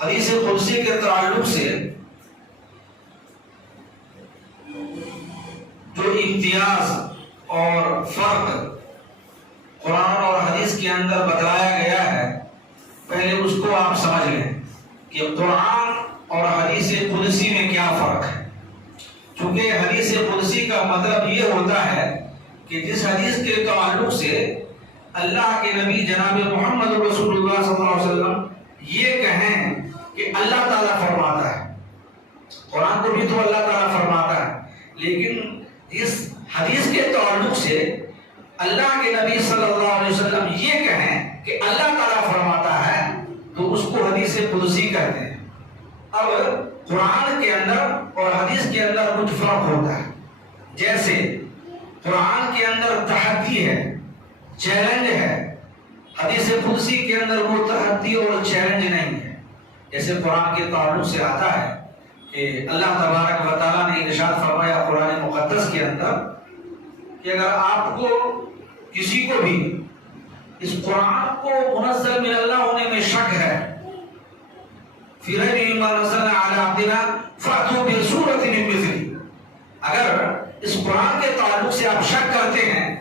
حدیث قدسی کے تعلق سے جو امتیاز اور فرق قرآن اور حدیث کے اندر بتایا گیا ہے، پہلے اس کو آپ سمجھ لیں کہ قرآن اور حدیث قدسی میں کیا فرق ہے۔ چونکہ حدیث قدسی کا مطلب یہ ہوتا ہے کہ جس حدیث کے تعلق سے اللہ کے نبی جناب محمد رسول اللہ صلی اللہ علیہ وسلم یہ کہیں کہ اللہ تعالیٰ فرماتا ہے، قرآن کو بھی تو اللہ تعالیٰ فرماتا ہے، لیکن اس حدیث کے تعلق سے اللہ کے نبی صلی اللہ علیہ وسلم یہ کہیں کہ اللہ تعالیٰ فرماتا ہے تو اس کو حدیث قدسی کہتے ہیں۔ اب قرآن کے اندر اور حدیث کے اندر کچھ فرق ہوتا ہے۔ جیسے قرآن کے اندر تحدی ہے، چیلنج ہے، حدیث قدسی کے اندر وہ تحدی اور چیلنج نہیں ہے۔ جیسے قرآن کے تعلق سے آتا ہے کہ اللہ تبارک و تعالیٰ نے ارشاد فرمایا قرآن مقدس کے اندر کہ اگر آپ کو کسی کو بھی اس قرآن کو منزل من اللہ ہونے میں شک ہے، فی ریب مما نزلنا علی عبدنا فأتوا بسورۃ من مثلہ، اگر اس قرآن کے تعلق سے آپ شک کرتے ہیں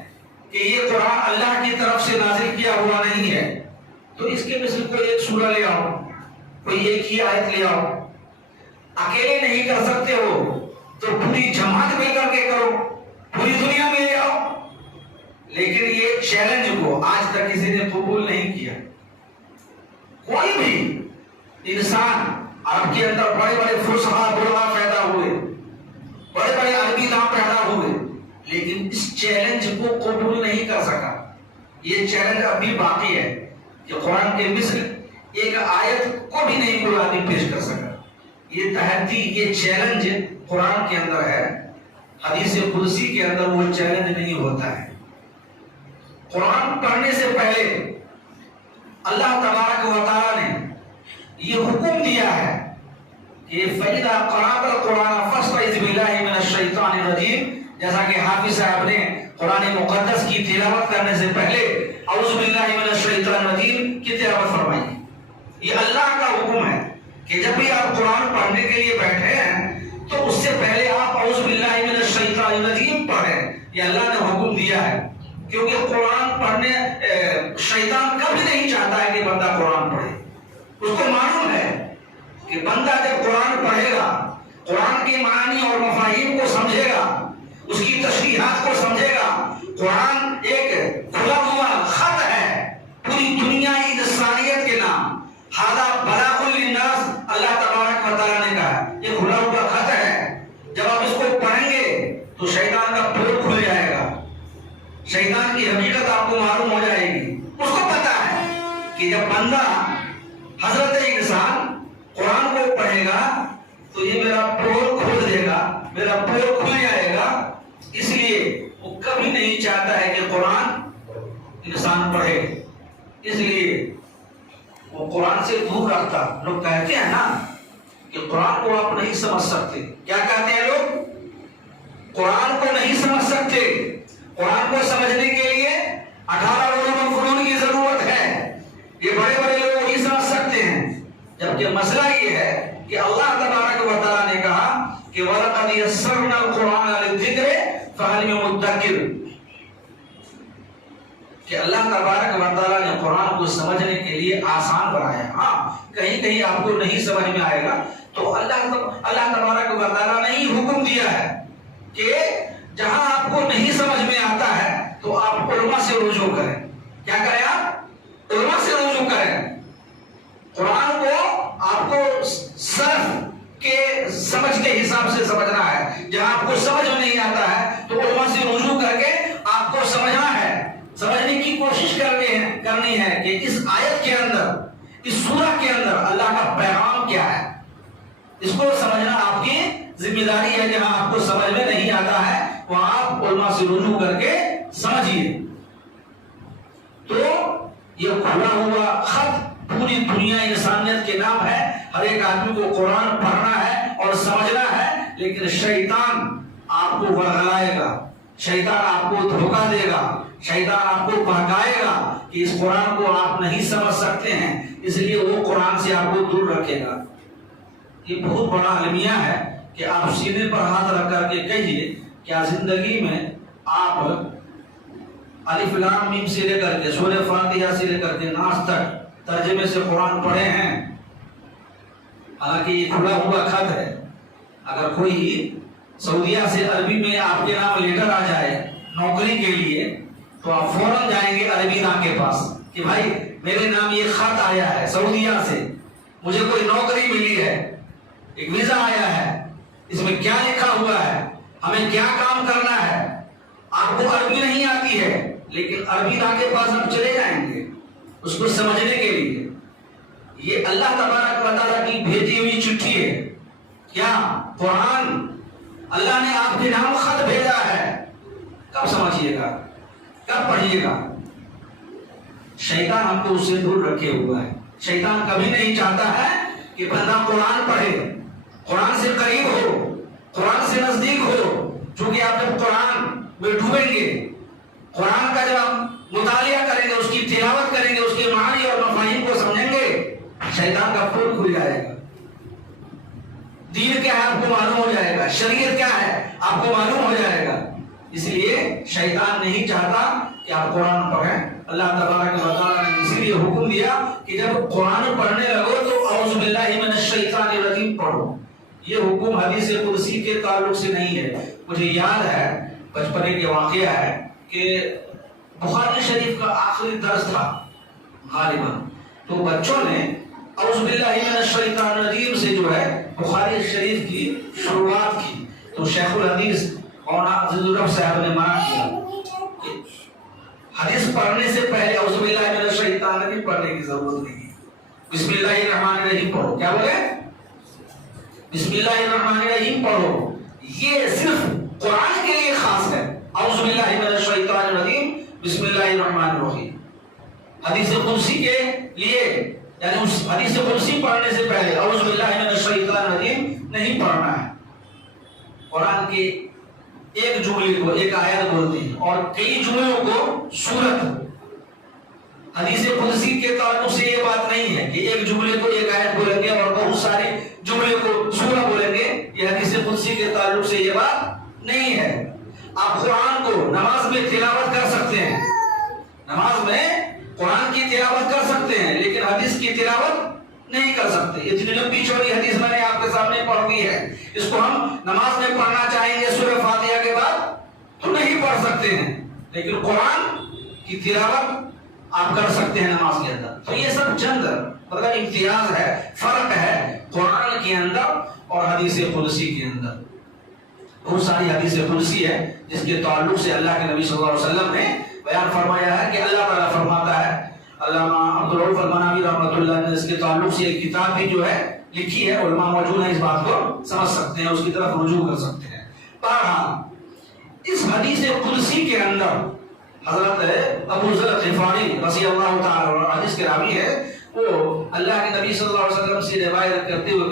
کہ یہ قرآن اللہ کی طرف سے نازل کیا ہوا نہیں ہے، تو اس کے مثل کوئی ایک سورہ لے آؤ، کوئی ایک ہی آیت لے آؤ۔ اکیلے نہیں کر سکتے ہو تو پوری جماعت مل کر کے کرو، پوری دنیا میں لے آؤ۔ لیکن یہ چیلنج کو آج تک کسی نے قبول نہیں کیا۔ کوئی بھی انسان، آپ کے اندر بڑے بڑے فصحاء بلغاء پیدا ہوئے، بڑے بڑے عربی داں پیدا ہوئے، لیکن اس چیلنج کو قبول نہیں کر سکا۔ یہ چیلنج ابھی باقی ہے کہ قرآن کے مثل ایک آیت کو بھی نہیں کوئی آدمی پیش کر سکا۔ یہ تحدی، یہ چیلنج قرآن کے اندر ہے، حدیث قدسی کے اندر وہ چیلنج نہیں ہوتا ہے۔ قرآن پڑھنے سے پہلے اللہ تبارک و تعالیٰ نے یہ حکم دیا ہے کہ فَإِذَا قَرَأْتَ الْقُرْآنَ فَاسْتَعِذْ بِاللَّهِ مِنَ الشَّيْطَانِ الرَّجِيمِ، جیسا کہ حافظ صاحب نے قرآن مقدس کی تلاوت کرنے سے پہلے اعوذ باللہ من الشیطان الرجیم کی تلاوت فرمائی۔ یہ اللہ کا حکم ہے کہ جب بھی آپ قرآن پڑھنے کے لیے بیٹھے ہیں تو اس سے پہلے آپ اعوذ باللہ من الشیطان الرجیم پڑھیں۔ یہ اللہ نے حکم دیا ہے، کیونکہ قرآن پڑھنے شیطان کبھی نہیں چاہتا ہے کہ بندہ قرآن پڑھے۔ اس کو معلوم ہے کہ بندہ جب قرآن پڑھے گا، قرآن کے معانی اور مفاہیم کو سمجھے گا، اس کی تشریحات کو سمجھے گا، قرآن ایک کھلا ہوا خط ہے پوری دنیا انسانیت کے نام، ھذا بلاغ للناس، اللہ تبارک و تعالیٰ نے کہا یہ کھلا ہوا خط ہے۔ جب آپ اس کو پڑھیں گے تو شیطان کا پور کھل جائے گا، شیطان کی حقیقت آپ کو معلوم ہو جائے گی۔ اس کو پتا ہے کہ جب بندہ حضرت انسان قرآن کو پڑھے گا تو یہ میرا پور کھول دے گا، میرا پور کھل جائے گا، اس لیے وہ کبھی نہیں چاہتا ہے کہ قرآن انسان پڑھے، اس لیے وہ قرآن سے دور رکھتا۔ لوگ کہتے ہیں نا کہ قرآن کو آپ نہیں سمجھ سکتے، کیا کہتے ہیں لوگ؟ قرآن کو نہیں سمجھ سکتے۔ قرآن کو سمجھنے کے لیے 18 علوم و فنون کی ضرورت ہے، یہ بڑے بڑے لوگ نہیں سمجھ سکتے ہیں۔ جبکہ مسئلہ یہ ہے کہ اللہ تبارک و تعالیٰ نے کہا کہ وَلَقَدْ يَسَّرْنَا الْقُرْآنَ لِلذِّكْرِ فَهَلْ مِن مُدَّكِرٍ، کہ اللہ تبارک و تعالیٰ نے قرآن کو سمجھنے کے لیے آسان بنایا۔ ہاں کہیں کہیں آپ کو نہیں سمجھ میں آئے گا تو اللہ تبارک و تعالیٰ نے ہی حکم دیا ہے کہ جہاں آپ کو نہیں سمجھ میں آتا ہے تو آپ علماء سے رجوع کریں۔ کیا کریں؟ آپ علماء سے رجوع کریں۔ قرآن کو آپ کو صرف کے سمجھ کے حساب سے سمجھنا ہے، جہاں آپ کو سمجھ میں نہیں آتا ہے تو علماء سے رجوع کر کے آپ کو سمجھنا ہے، سمجھنے کی کوشش کرنی ہے کہ اس آیت کے اندر، اس سورہ کے اندر اللہ کا پیغام کیا ہے۔ اس کو سمجھنا آپ کی ذمہ داری ہے۔ جہاں آپ کو سمجھ میں نہیں آتا ہے وہاں آپ علماء سے رجوع کر کے سمجھیے۔ تو یہ کھلا ہوا خط پوری دنیا انسانیت کے نام ہے، ہر ایک آدمی کو قرآن پڑھنا ہے اور سمجھنا ہے، لیکن شیطان آپ کو ورغلائے گا، شیطان آپ کو دھوکہ دے گا، شیطان آپ کو بہکائے گا کہ اس قرآن کو آپ نہیں سمجھ سکتے ہیں، اس لیے وہ قرآن سے آپ کو دور رکھے گا۔ یہ بہت بڑا المیہ ہے کہ آپ سینے پر ہاتھ رکھ کر کے کہیے کیا زندگی میں آپ الف لام میم سے لے کر کے سورہ فاتحہ سے لے کر کے ناس تک ترجمے سے قرآن پڑھے ہیں؟ حالانکہ یہ کھلا ہوا خط ہے، اگر کوئی سعودیہ سے عربی میں آپ کے نام لیٹر آ جائے نوکری کے لیے تو آپ فوراً جائیں گے عربی داں کے پاس کہ بھائی میرے نام یہ خط آیا ہے سعودیہ سے، مجھے کوئی نوکری ملی ہے، ایک ویزا آیا ہے، اس میں کیا لکھا ہوا ہے، ہمیں کیا کام کرنا ہے۔ آپ کو عربی نہیں آتی ہے لیکن عربی داں کے پاس آپ چلے جائیں گے اس کو سمجھنے کے لیے۔ یہ اللہ تبارک و تعالیٰ کی بھیجی ہوئی چٹھی ہے۔ کیا قرآن اللہ نے آپ کے نام خط بھیجا ہے؟ کب سمجھیے گا، کب پڑھیے گا؟ شیطان ہم کو اس سے دور رکھے ہوا ہے۔ شیطان کبھی نہیں چاہتا ہے کہ بندہ قرآن پڑھے، قرآن سے قریب ہو، قرآن سے نزدیک ہو، چونکہ آپ جب قرآن میں ڈوبیں گے، قرآن کا جب آپ مطالعہ کریں گے، اس کی تلاوت کریں گے، اس کے معنی اور مفاہیم کو سمجھیں گے، شیطان کا پھول کھل جائے گا۔ دین کیا ہے آپ کو معلوم ہو جائے گا، شریعت کیا ہے آپ کو معلوم ہو جائے گا۔ اس لیے شیطان نہیں چاہتا کہ آپ قرآن پڑھیں۔ اللہ تبارک و تعالیٰ نے اسی لیے حکم دیا کہ جب قرآن پڑھنے لگو تو اعوذ باللہ من الشیطان الرجیم پڑھو۔ یہ حکم حدیث قدسی کے تعلق سے نہیں ہے۔ مجھے یاد ہے بچپنے کے واقعہ ہے کہ بخاری شریف کا آخری درس تھا غالباً، تو بچوں نے اعوذ باللہ من الشیطان الرجیم سے جو ہے بخاری شریف کی شروعات کی، تو شیخ الحدیث مولانا عزیز الرب صاحب نے منع کیا کہ حدیث پڑھنے سے پہلے اعوذ باللہ من الشیطان الرجیم پڑھنے کی ضرورت نہیں، بسم اللہ الرحمن الرحیم پڑھو۔ کیا بولے؟ بسم اللہ الرحمن الرحیم پڑھو۔ یہ صرف قرآن کے لیے خاص ہے، اعوذ باللہ من الشیطان الرجیم بسم اللہ الرحمن الرحیم۔ حدیث قدسی کے لیے یعنی اس حدیث قدسی پڑھنے سے پہلے اعوذ باللہ من الشیطان الرجیم نہیں پڑھنا ہے۔ قرآن کے ایک جملے کو ایک آیت بولتے ہیں اور کئی جملوں کو سورت۔ حدیث قدسی کے تعلق سے یہ بات نہیں ہے کہ ایک جملے کو ایک آیت بولیں گے اور بہت سارے جملے کو سورہ بولیں گے، یہ حدیث قدسی کے تعلق سے یہ بات نہیں ہے۔ آپ قرآن کو نماز میں تلاوت کر سکتے ہیں، نماز میں قرآن کی تلاوت کر سکتے ہیں لیکن حدیث کی تلاوت نہیں کر سکتے۔ اتنی لمبی چوڑی حدیث میں نے آپ کے سامنے پڑھ دی ہے، اس کو ہم نماز میں پڑھنا چاہیں گے سورہ فاتحہ کے بعد تو نہیں پڑھ سکتے ہیں، لیکن قرآن کی تلاوت آپ کر سکتے ہیں نماز کے اندر۔ تو یہ سب چند مطلب امتیاز ہے، فرق ہے قرآن کے اندر اور حدیث قدسی کے اندر۔ بہت ساری حدیث قدسی ہے جس کے تعلق سے اللہ کے نبی صلی اللہ علیہ وسلم نے بیان فرمایا ہے کہ اللہ تعالیٰ فرماتا ہے، علامہ عبدالرؤف المناوی رحمۃ اللہ نے اس کے تعلق سے ایک کتاب بھی جو ہے لکھی ہے، علماء موجود ہیں اس بات کو سمجھ سکتے ہیں، اس کی طرف رجوع کر سکتے ہیں۔ بہرحال اس حدیث قدسی کے اندر حضرت ابو ذر غفاری رضی اللہ تعالیٰ عنہ حدیث کے راوی ہے، وہ اللہ کے نبی صلی اللہ علیہ وسلم سے روایت کرتے ہوئے